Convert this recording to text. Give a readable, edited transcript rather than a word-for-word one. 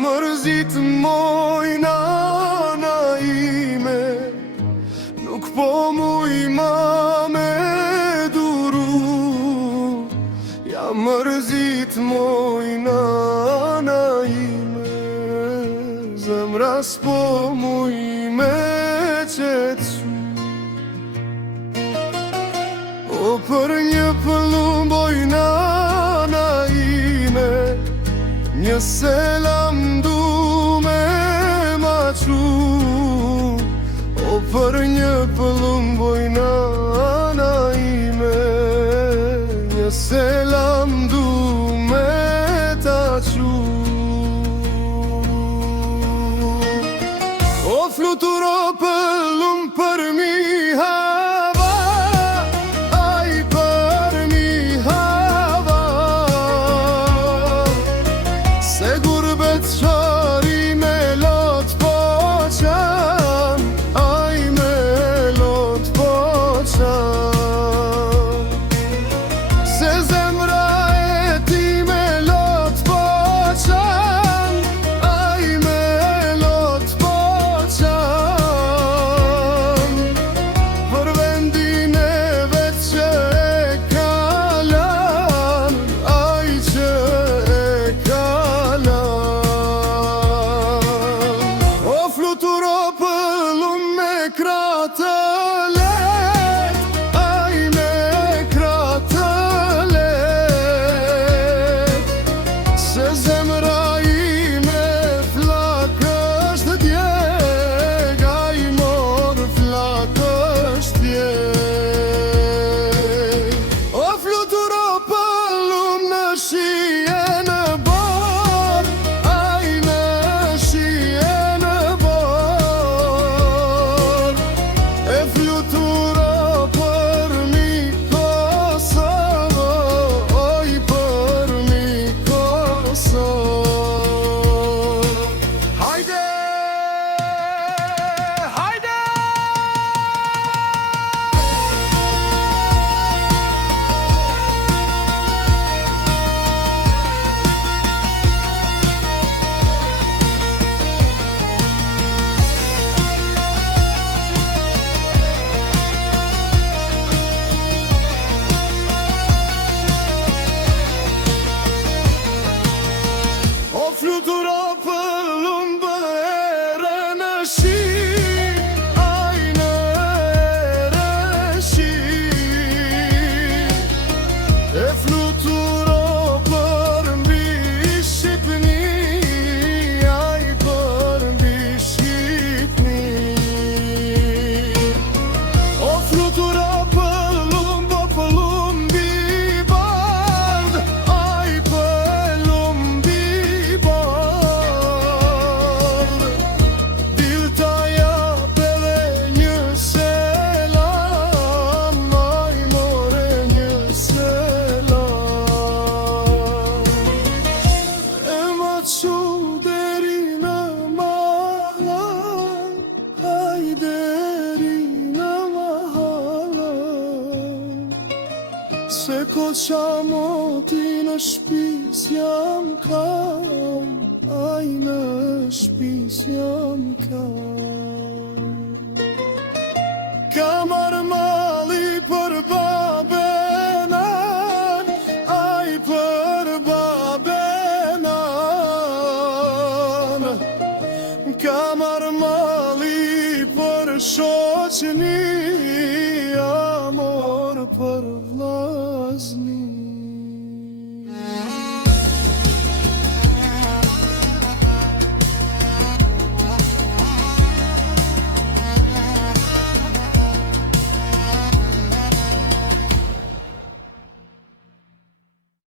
mërzit moj nana ime, nuk po muj ma me duru. Ja mërzit moj nana ime, zemra s'po muj me qetsu. O për një pëllumboj nana ime, një selam du me ma qu. O për një pëllumboj nana ime, një selam du me ta qu. O fluturo pëllum për mi hava, aj për mi hava, se gurbet qari me lot po qan, aj me lot po qan. Se zemra e ti me lot po qan, aj me lot po qan. Për vendin e vet që e kalan, aj që e kalan. O fluturo pëllun me kratë let, aj me kratë let, se zemra ime flak është djeg, aj mor flak është djeg. O fluturo pëllun në shije në bor, aj në shije në bor, e fluturo për mi Kosovo, oj për mi Kosovo. Hajde, hajde! O fluturo pëllum bërë në shi, aj në ere shi. E fluturo për mbi Shqipni, aj për mbi Shqipni. O fluturo pëllum bo pëllum bi band, aj pëllum bi band. Dilta jap edhe një selam, aj more një selam. E ma qu deri në mahala, aj deri në mahala, se koqa moti në shpis jam kam, aj në shpis jam kam. Kamar mali për babenan, aj për babenan. Kamar mali për shoqni,